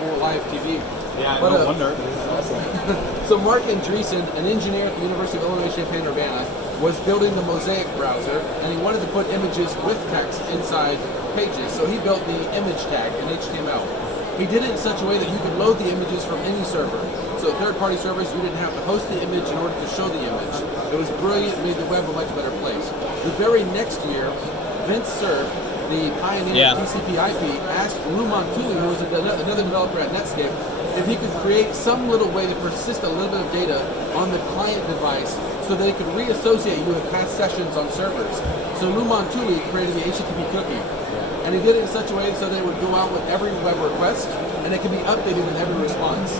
cable live TV. Yeah, But, no wonder. This is awesome. So Mark Andreessen, an engineer at the University of Illinois Champaign-Urbana, was building the Mosaic browser, and he wanted to put images with text inside pages. So he built the image tag in HTML. He did it in such a way that you could load the images from any server. So third-party servers, you didn't have to host the image in order to show the image. It was brilliant, made the web a much better place. The very next year, Vince Cerf, the pioneer of TCP/IP, asked Lou Montulli, who was another developer at Netscape, if he could create some little way to persist a little bit of data on the client device so that they could reassociate you with past sessions on servers. So Lou Montulli created the HTTP cookie. And he did it in such a way so they would go out with every web request and it could be updated with every response.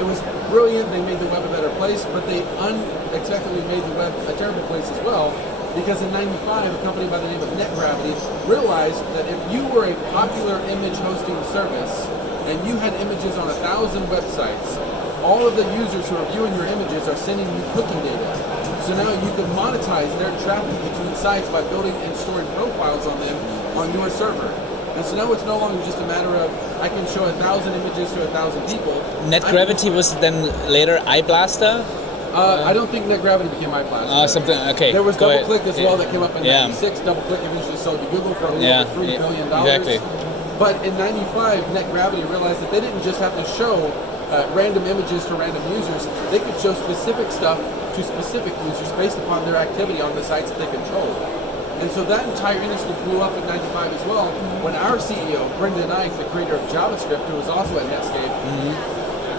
It was brilliant, they made the web a better place, but they unexpectedly made the web a terrible place as well, because in '95, a company by the name of NetGravity realized that if you were a popular image hosting service and you had images on 1,000 websites, all of the users who are viewing your images are sending you cookie data. So now you can monetize their traffic between sites by building and storing profiles on them on your server. And so now it's no longer just a matter of I can show 1,000 images to 1,000 people. NetGravity was then later iBlaster? I don't think NetGravity became iBlaster. Something, okay. There was DoubleClick as well that came up in Yeah. '96. DoubleClick eventually sold to Google for a little over $3 billion. Exactly. But in '95, NetGravity realized that they didn't just have to show random images to random users. They could show specific stuff to specific users based upon their activity on the sites that they controlled. And so that entire industry blew up in '95 as well when our CEO, Brendan Eich, the creator of JavaScript, who was also at Netscape,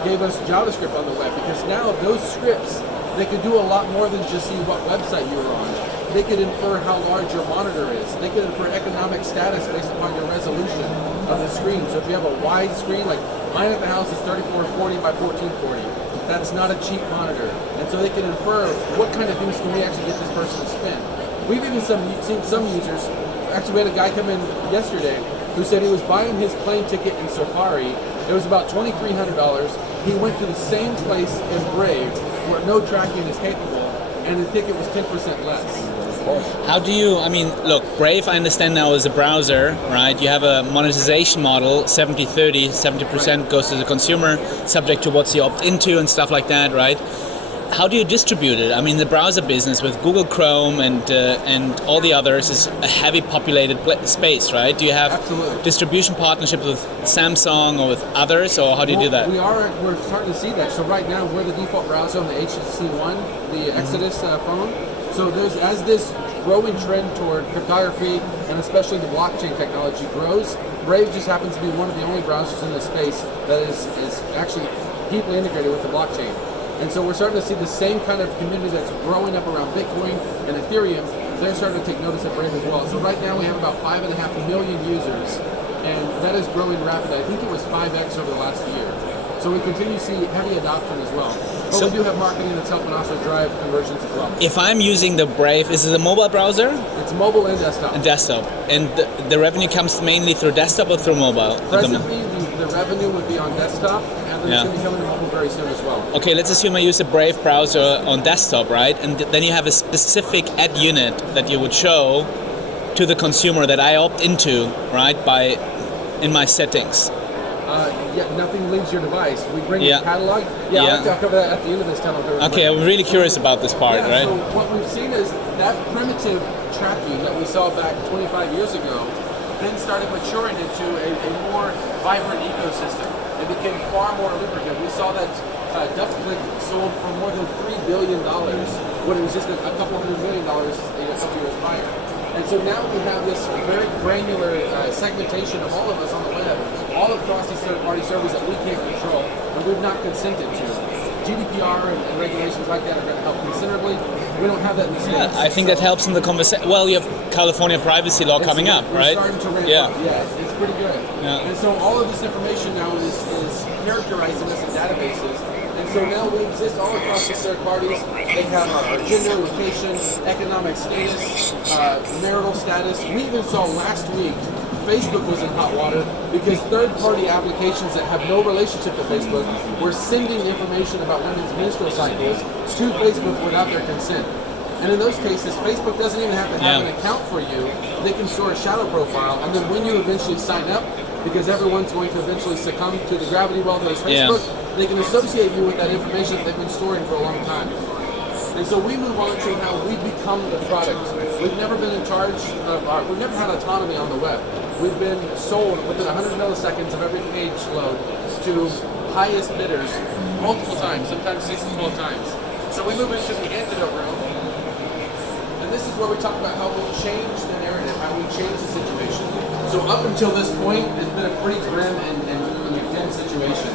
gave us JavaScript on the web, because now those scripts, they could do a lot more than just see what website you were on. They could infer how large your monitor is. They could infer economic status based upon your resolution of the screen. So if you have a wide screen, like mine at the house is 3440 by 1440. That's not a cheap monitor. And so they can infer what kind of things can we actually get this person to spend. We've even seen some users, actually we had a guy come in yesterday who said he was buying his plane ticket in Safari. It was about $2,300. He went to the same place in Brave where no tracking is capable, and the ticket was 10% less. How do you, I mean, look, Brave I understand now is a browser, right? You have a monetization model, 70-30, 70% goes to the consumer, subject to what you opt into and stuff like that, right? How do you distribute it? I mean, the browser business with Google Chrome and all the others is a heavy populated space, right? Do you have distribution partnerships with Samsung or with others, or how do you do that? We're starting to see that. So right now we're the default browser on the HTC One, the Exodus phone. So as this growing trend toward cryptography and especially the blockchain technology grows, Brave just happens to be one of the only browsers in the space that is actually deeply integrated with the blockchain. And so we're starting to see the same kind of community that's growing up around Bitcoin and Ethereum. They're starting to take notice of Brave as well. So right now we have about 5.5 million users, and that is growing rapidly. I think it was 5x over the last year. So we continue to see heavy adoption as well. But so we do have marketing that's helping also drive conversions as well. If I'm using the Brave, is it a mobile browser? It's mobile and desktop. And desktop. And the revenue comes mainly through desktop or through mobile? Presently, the revenue would be on desktop, and then it's going to be coming to mobile very soon as well. Okay, let's assume I use a Brave browser on desktop, right? And then you have a specific ad unit that you would show to the consumer that I opt into, right, in my settings. Nothing leaves your device. We bring the catalog. I'll cover that at the end of this demo. Okay, I'm really curious about this part, right? So what we've seen is that primitive tracking that we saw back 25 years ago then started maturing into a more vibrant ecosystem. It became far more lucrative. We saw that DoubleClick sold for more than $3 billion when it was just a couple $100 million a couple years prior. And so now we have this very granular segmentation of all of us on the web, all across these third-party servers that we can't control and we've not consented to. GDPR and regulations like that are going to help considerably. We don't have that in the States. Yeah, I think that helps in the conversation. Well, you have California privacy law coming up, right? It's starting to ramp up. Yeah, it's pretty good. Yeah. And so all of this information now is characterizing us in databases. And so now we exist all across these third parties. They have our gender, location, economic status, marital status. We even saw last week Facebook was in hot water because third-party applications that have no relationship to Facebook were sending information about women's menstrual cycles to Facebook without their consent. And in those cases, Facebook doesn't even have to have an account for you. They can store a shadow profile, and then when you eventually sign up, because everyone's going to eventually succumb to the gravity well that is Facebook. They can associate you with that information that they've been storing for a long time. And so we move on to how we become the product. We've never been in charge of we've never had autonomy on the web. We've been sold within 100 milliseconds of every page load to highest bidders multiple times, sometimes 6 to 12 times. So we move into the antidote room. And this is where we talk about how we change the narrative, how we change the situation. So up until this point, it's been a pretty grim and intense situation.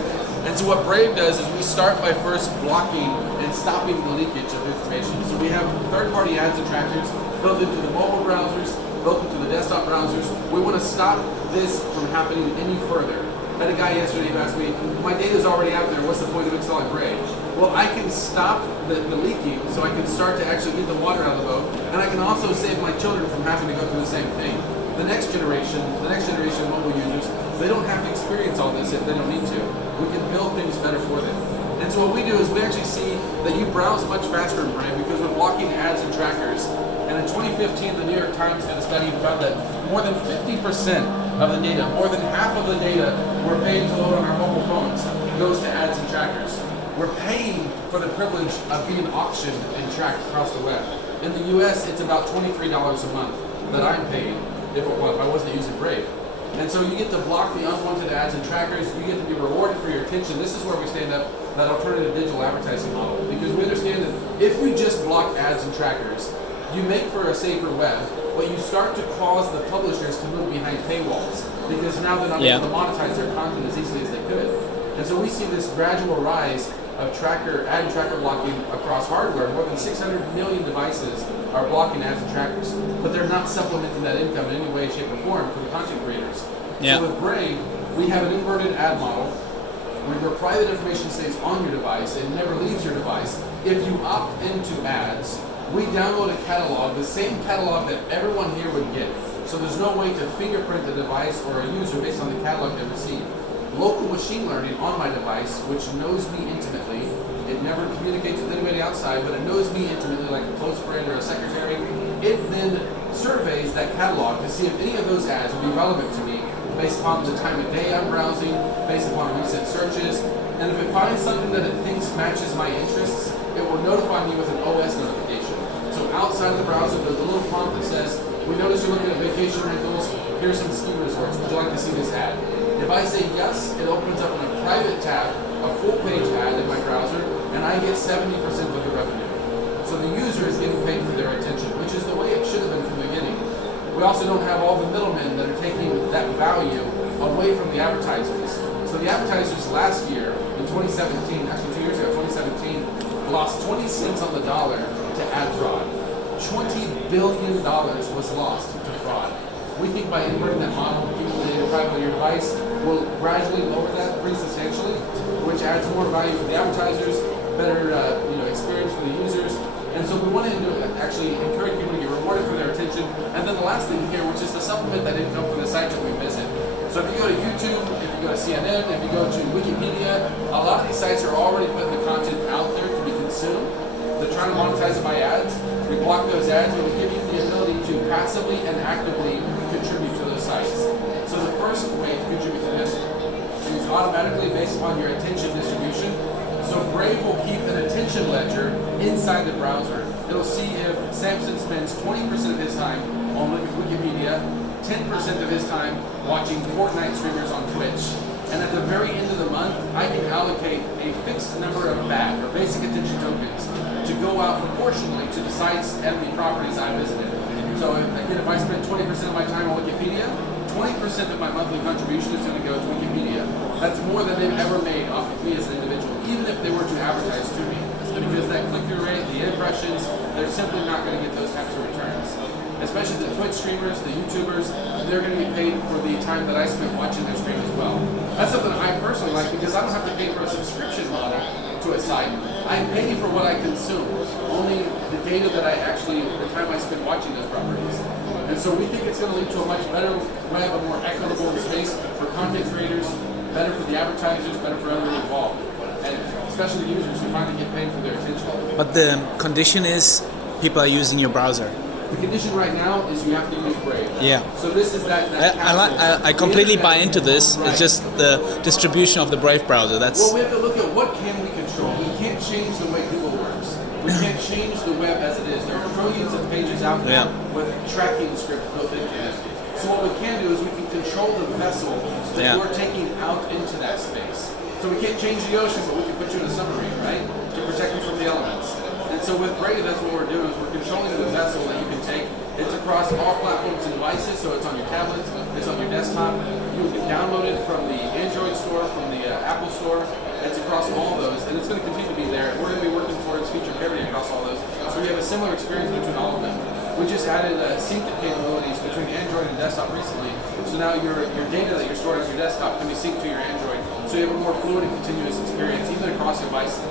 And so what Brave does is we start by first blocking and stopping the leakage of information. So we have third-party ads and trackers built into the mobile browsers, built into the desktop browsers. We want to stop this from happening any further. I had a guy yesterday who asked me, my data's already out there, what's the point of installing Brave? Well, I can stop the leaking so I can start to actually get the water out of the boat, and I can also save my children from having to go through the same thing. The next generation of mobile users, they don't have to experience all this if they don't need to. We can build things better for them. And so what we do is we actually see that you browse much faster in Brave because we're blocking ads and trackers. And in 2015, the New York Times did a study and found that more than 50% of the data, more than half of the data we're paying to load on our mobile phones goes to ads and trackers. We're paying for the privilege of being auctioned and tracked across the web. In the US, it's about $23 a month that I'm paying if I wasn't using Brave. And so you get to block the unwanted ads and trackers, you get to be rewarded for your attention. This is where we stand up that alternative digital advertising model, because we understand that if you just block ads and trackers, you make for a safer web, but you start to cause the publishers to move behind paywalls, because now they're not able to monetize their content as easily as they could. And so we see this gradual rise of ad and tracker blocking across hardware. More than 600 million devices are blocking ads and trackers, but they're not supplementing that income in any way, shape, or form for the content creators. So with Brave, we have an inverted ad model where your private information stays on your device and never leaves your device. If you opt into ads, we download a catalog, the same catalog that everyone here would get. So there's no way to fingerprint the device or a user based on the catalog they receive. Local machine learning on my device, which knows me intimately. It never communicates with anybody outside, but it knows me intimately like a close friend or a secretary. It then surveys that catalog to see if any of those ads would be relevant to me based upon the time of day I'm browsing, based upon recent searches. And if it finds something that it thinks matches my interests, it will notify me with an OS notification. So outside of the browser, there's a little prompt that says, we notice you're looking at vacation rentals, here's some ski resorts, would you like to see this ad? If I say yes, it opens up in a private tab, a full page ad in my browser, and I get 70% of the revenue. So the user is getting paid for their attention, which is the way it should have been from the beginning. We also don't have all the middlemen that are taking that value away from the advertisers. So the advertisers last year, in 2017, actually 2 years ago, 2017, lost 20 cents on the dollar to ad fraud. $20 billion was lost to fraud. We think by inverting that model, keeping the data private on your device, will gradually lower that pretty substantially, which adds more value for the advertisers, better experience for the users. And so we want to actually encourage people to get rewarded for their attention. And then the last thing here, which is to supplement that income from the sites that we visit. So if you go to YouTube, if you go to CNN, if you go to Wikipedia, a lot of these sites are already putting the content out there to be consumed. They're trying to monetize it by ads. We block those ads, but we give you the ability to passively and actively contribute to those sites. So the first way to contribute to this is automatically based upon your attention distribution. So Brave will keep an attention ledger inside the browser. It'll see if Samson spends 20% of his time on Wikipedia, 10% of his time watching Fortnite streamers on Twitch. And at the very end of the month, I can allocate a fixed number of BAT, or basic attention tokens, to go out proportionally to the sites and the properties I visited. So again, if I spend 20% of my time on Wikipedia, 20% of my monthly contribution is going to go to Wikipedia. That's more than they've ever made off of me as an individual, even if they were to advertise to me. Because that click-through rate, the impressions, they're simply not going to get those types of returns. Especially the Twitch streamers, the YouTubers, they're going to be paid for the time that I spent watching their stream as well. That's something I personally like because I don't have to pay for a subscription model to a site. I'm paying for what I consume, only the data that I actually, the time I spend watching those properties. And so we think it's going to lead to a much better web, a more equitable space for content creators, better for the advertisers, better for everyone involved, and especially the users who finally get paid for their attention. But the condition is people are using your browser. The condition right now is you have to use Brave. Yeah. So this is that. I completely buy into this. Right. It's just the distribution of the Brave browser. That's. Well, we have to look at what can we control. We can't change the way Google works. We can't change the web as it is. There are trillions of pages out there with tracking scripts built into them. So what we can do is we can control the vessel that we're taking out into that space. So we can't change the ocean, but we can put you in a submarine, right? To protect you from the elements. And so with Brave, that's what we're doing, is we're controlling the vessel that you can take. It's across all platforms and devices, so it's on your tablets, it's on your desktop. You can download it from the Android store, from the Apple store. It's across all those, and it's going to continue to be there. We're going to be working towards feature parity across all those. So we have a similar experience between all of them. We just added sync capabilities between Android and desktop recently. So now your data that you're storing on your desktop can be synced to your Android. So you have a more fluid and continuous experience, even across devices.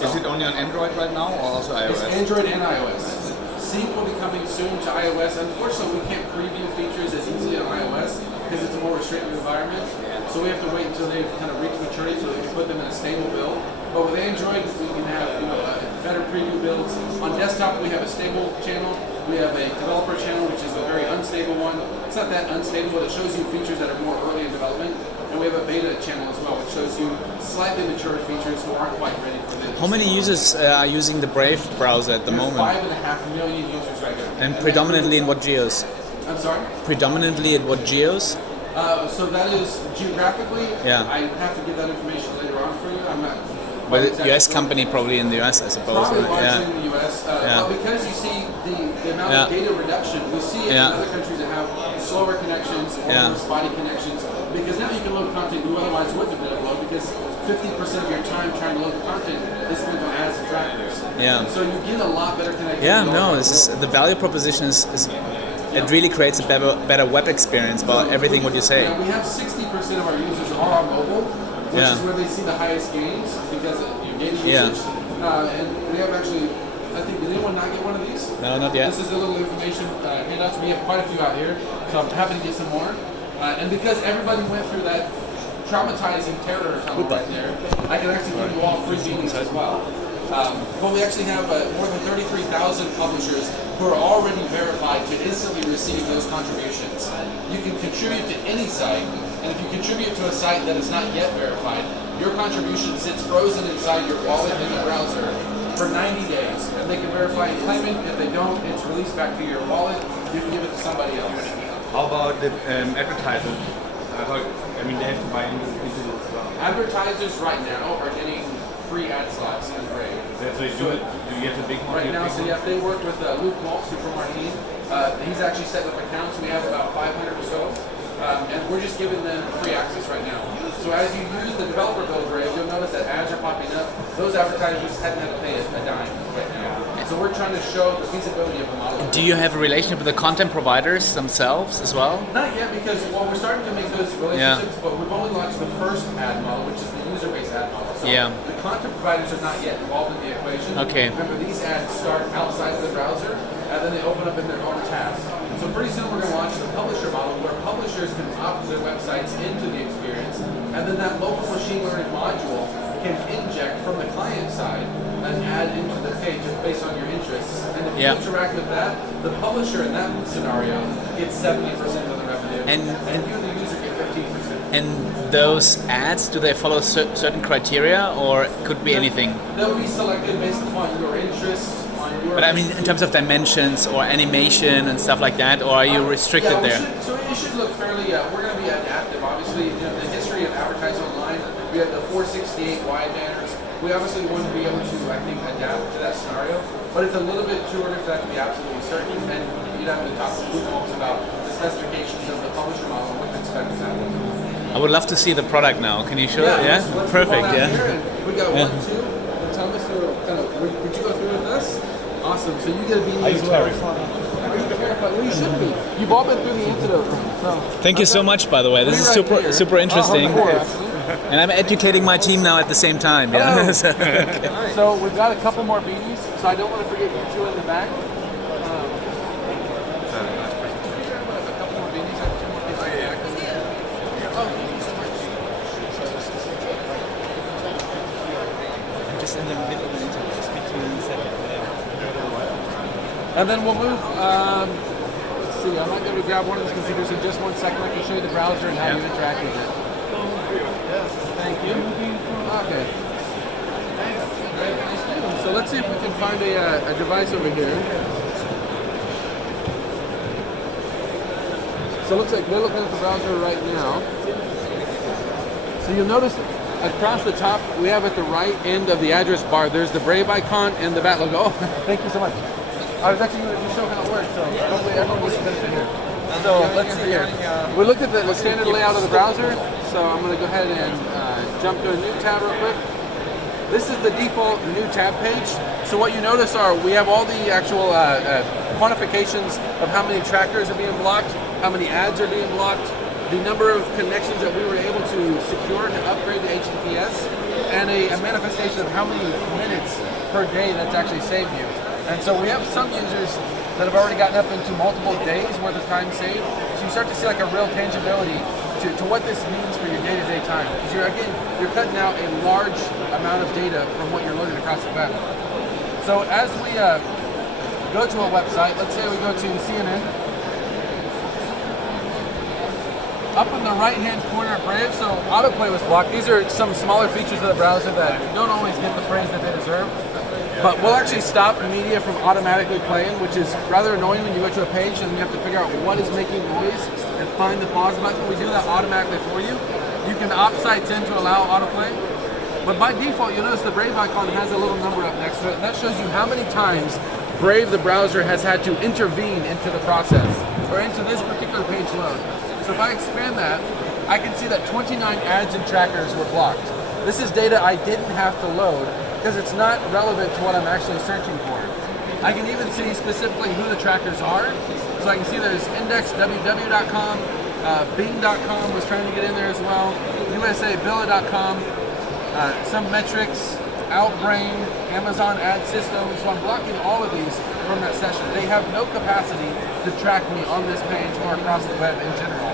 Is it only on Android right now, or also iOS? It's Android and iOS. Sync will be coming soon to iOS. Unfortunately, we can't preview features as easily on iOS because it's a more restricted environment. So we have to wait until they've kind of reached maturity so we can put them in a stable build. But with Android, we can have better preview builds. On desktop, we have a stable channel. We have a developer channel, which is a very unstable one. It's not that unstable, but it shows you features that are more early in development. And we have a beta channel as well, which shows you slightly mature features who aren't quite ready for this. How many users are using the Brave browser at the moment? 5.5 million users right now. And predominantly in what geos? I'm sorry? Predominantly in what geos? So that is geographically. Yeah. I have to give that information later on for you. I'm not. But US company probably in the US, I suppose. Probably right? largely in the US. But because you see the amount of data reduction, we see it in other countries that have slower connections or spotty connections. Because now you can load content you otherwise wouldn't have been able to load, because 50% of your time trying to load the content is spent on ads and trackers. Yeah. So you get a lot better connectivity. Yeah, no, the value proposition is it really creates a better web experience about everything what you say. Yeah, we have 60% of our users are on mobile, which is where they see the highest gains because you gain usage. And we have actually, I think, did anyone not get one of these? No, not yet. This is a little information handouts. We have quite a few out here, so I'm happy to get some more. And because everybody went through that traumatizing terror tunnel right there, I can actually give you all free beanies as well. But we actually have more than 33,000 publishers who are already verified to instantly receive those contributions. You can contribute to any site, and if you contribute to a site that is not yet verified, your contribution sits frozen inside your wallet in the browser for 90 days. And they can verify and claim it. If they don't, it's released back to your wallet. You can give it to somebody else. How about the advertisers? I mean, they have to buy into this as well. Advertisers right now are getting free ad slots in Brave. So do you have the big one? Right now, so they work with Luke Maltz from our team. He's actually setting up accounts. We have about 500 or so. And we're just giving them free access right now. So as you use the developer build Brave, you'll notice that ads are popping up. Those advertisers hadn't had to pay a dime right now. So we're trying to show the feasibility of the model. Do you have a relationship with the content providers themselves as well? Not yet, because we're starting to make those relationships, but we've only launched the first ad model, which is the user-based ad model. So the content providers are not yet involved in the equation. Okay. Remember, these ads start outside of the browser, and then they open up in their own tabs. So pretty soon we're going to launch the publisher model, where publishers can opt their websites into the experience, and then that local machine learning module can inject from the client side an ad into the page based on your interests. And if you interact with that, the publisher in that scenario gets 70% of the revenue, and you, the user, get 15%. And those ads, do they follow certain criteria, or could be anything? They'll be selected based upon your interests. But I mean, in terms of dimensions or animation and stuff like that, or are you restricted there? So it should look fairly. We're going to be adaptive. Obviously, the history of advertising online, we have the 468 wide banners. We obviously want to be able to, I think, adapt to that scenario. But it's a little bit too early for that to be absolutely certain. And you'd have to talk to Google about the specifications of the publisher model and what to expect with that one. I would love to see the product now. Can you show it? Yeah, let's perfect. Yeah. We got 1, 2. Thomas, would you go through with us? Awesome. So you get a beanie as well. Are you terrified? Well, you should be. You've all been through the antidote room. So. Thank you so much, by the way. This is super interesting. And I'm educating my team now at the same time. Yeah. So we've got a couple more beanies. So I don't want to forget you two in the back. Just in the middle of the interview, speak to you in a second. And then we'll move. Let's see. I might be able to grab one of these computers in just 1 second. I can show you the browser and how you interact with it. Thank you. Okay. So let's see if we can find a device over here. So it looks like we're looking at the browser right now. So you'll notice across the top, we have at the right end of the address bar, there's the Brave icon and the bat logo. Oh, thank you so much. I was actually going to show how it works, so hopefully everyone gets the benefit here. So let's see here. We looked at the standard layout of the browser, so I'm going to go ahead and jump to a new tab real quick. This is the default new tab page. So what you notice are we have all the actual quantifications of how many trackers are being blocked, how many ads are being blocked, the number of connections that we were able to secure to upgrade to HTTPS, and a manifestation of how many minutes per day that's actually saved you. And so we have some users that have already gotten up into multiple days worth of time saved. So you start to see like a real tangibility to what this means for your day-to-day time. Because you're cutting out a large amount of data from what you're loading across the web. So as we go to a website, let's say we go to CNN. Up in the right-hand corner of Brave, so autoplay was blocked. These are some smaller features of the browser that don't always get the praise that they deserve. But we'll actually stop media from automatically playing, which is rather annoying when you go to a page and you have to figure out what is making noise and find the pause button. We do that automatically for you. You can opt sites in to allow autoplay. But by default, you'll notice the Brave icon has a little number up next to it, and that shows you how many times Brave, the browser, has had to intervene into the process or into this particular page load. So if I expand that, I can see that 29 ads and trackers were blocked. This is data I didn't have to load because it's not relevant to what I'm actually searching for. I can even see specifically who the trackers are. So I can see there's indexww.com, Bing.com was trying to get in there as well, USABilla.com, some metrics, Outbrain, Amazon Ad System. So I'm blocking all of these from that session. They have no capacity to track me on this page or across the web in general.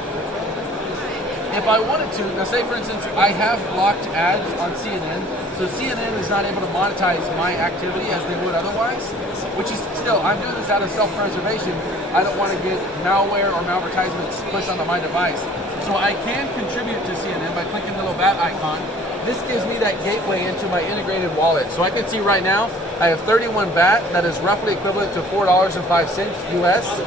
If I wanted to, now say for instance, I have blocked ads on CNN, so CNN is not able to monetize my activity as they would otherwise, which is still, I'm doing this out of self-preservation. I don't want to get malware or malvertisements pushed onto my device. So I can contribute to CNN by clicking the little bat icon. This gives me that gateway into my integrated wallet. So I can see right now, I have 31 BAT, that is roughly equivalent to $4.05 US.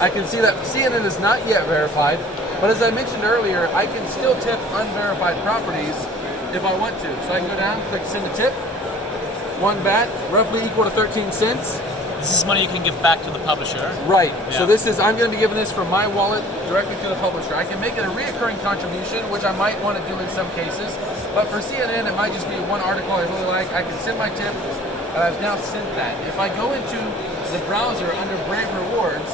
I can see that CNN is not yet verified, but as I mentioned earlier, I can still tip unverified properties if I want to. So I can go down, click send a tip, 1 BAT, roughly equal to 13 cents. This is money you can give back to the publisher. Right. Yeah. So this is, I'm going to be giving this from my wallet directly to the publisher. I can make it a reoccurring contribution, which I might want to do in some cases. But for CNN, it might just be one article I really like. I can send my tip, and I've now sent that. If I go into the browser under Brave Rewards,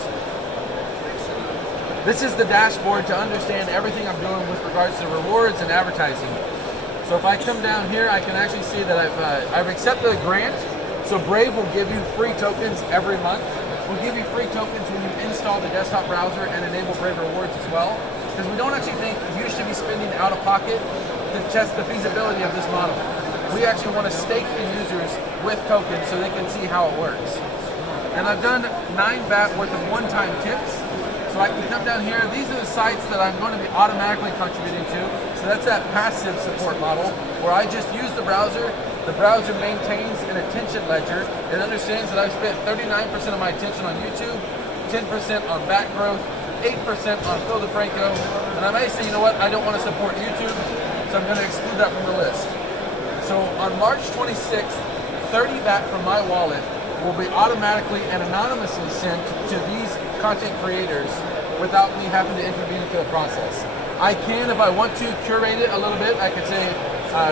this is the dashboard to understand everything I'm doing with regards to rewards and advertising. So if I come down here, I can actually see that I've accepted a grant. So Brave will give you free tokens every month. We'll give you free tokens when you install the desktop browser and enable Brave Rewards as well. Because we don't actually think you should be spending out of pocket to test the feasibility of this model. We actually want to stake the users with tokens so they can see how it works. And I've done 9 BAT worth of one-time tips. So I can come down here. These are the sites that I'm going to be automatically contributing to. So that's that passive support model where I just use the browser. The browser maintains an attention ledger. It understands that I've spent 39% of my attention on YouTube, 10% on BAT growth, 8% on Phil DeFranco, and I may say, you know what, I don't want to support YouTube, so I'm going to exclude that from the list. So on March 26th, 30 BAT from my wallet will be automatically and anonymously sent to these content creators without me having to intervene into the process. I can, if I want to, curate it a little bit. I could say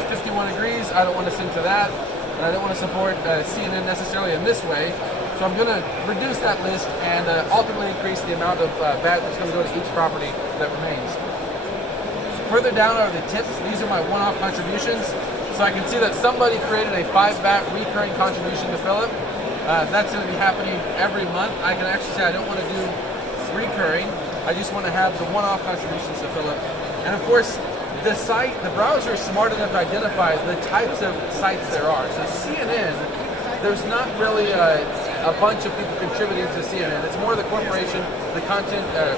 51 agrees, I don't want to send to that, and I don't want to support CNN necessarily in this way. So I'm going to reduce that list and ultimately increase the amount of BAT that's going to go to each property that remains. Further down are the tips. These are my one-off contributions. So I can see that somebody created a 5 BAT recurring contribution to Philip. That's going to be happening every month. I can actually say I don't want to do recurring. I just want to have the one-off contributions to Philip. And of course, the site, the browser is smart enough to identify the types of sites there are. So CNN, there's not really a bunch of people contributing to CNN. It's more the corporation, the content, the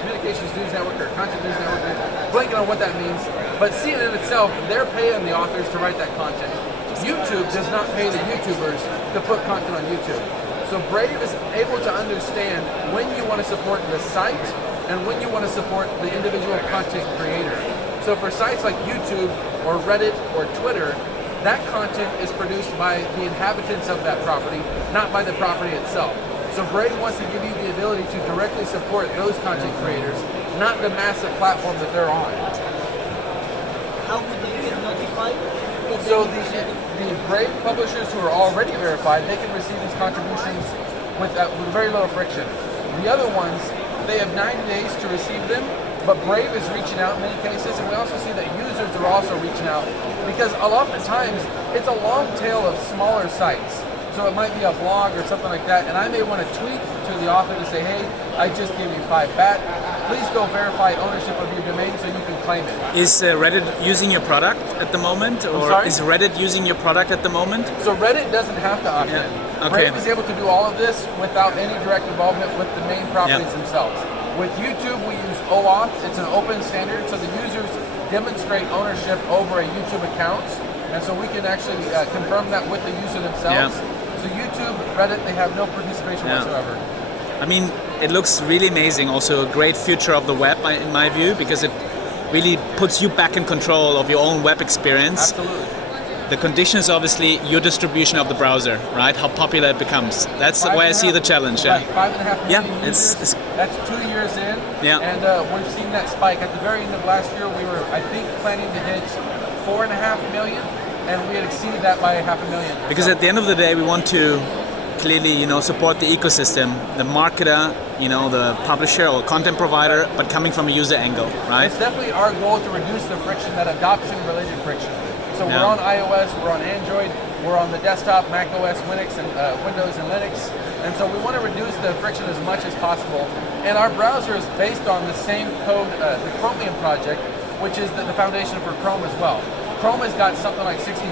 communications news network or content news network. Blanking on what that means. But CNN itself, they're paying the authors to write that content. YouTube does not pay the YouTubers to put content on YouTube. So Brave is able to understand when you want to support the site and when you want to support the individual content creator. So for sites like YouTube or Reddit or Twitter, that content is produced by the inhabitants of that property, not by the property itself. So Brave wants to give you the ability to directly support those content creators, not the massive platform that they're on. How would they get notified? So the Brave publishers who are already verified, they can receive these contributions with very little friction. The other ones, they have 90 days to receive them, but Brave is reaching out in many cases, and we also see that users are also reaching out because a lot of the times it's a long tail of smaller sites. So it might be a blog or something like that, and I may want to tweet to the author to say, hey, I just gave you 5 BAT. Please go verify ownership of your domain so you can claim it. Is Reddit using your product at the moment, or is Reddit using your product at the moment? So Reddit doesn't have to opt in. Okay. Brave is able to do all of this without any direct involvement with the main properties themselves. With YouTube, we use OAuth. It's an open standard, so the users demonstrate ownership over a YouTube account, and so we can actually confirm that with the user themselves. So YouTube, Reddit, they have no participation whatsoever. I mean, it looks really amazing. Also, a great future of the web, in my view, because it really puts you back in control of your own web experience. Absolutely. The condition is obviously your distribution of the browser, right? How popular it becomes. That's the way I see the challenge. Like 5.5 million users. It's that's 2 years in. Yeah. And we've seen that spike. At the very end of last year, we were, I think, planning to hit 4.5 million, and we had exceeded that by 500,000. Because at the end of the day, we want to clearly, support the ecosystem, the marketer, the publisher or content provider, but coming from a user angle, right? It's definitely our goal to reduce the friction, that adoption-related friction. So we're on iOS, we're on Android, we're on the desktop, Mac OS, Linux, and Windows and Linux. And so we want to reduce the friction as much as possible. And our browser is based on the same code, the Chromium project, which is the foundation for Chrome as well. Chrome has got something like 65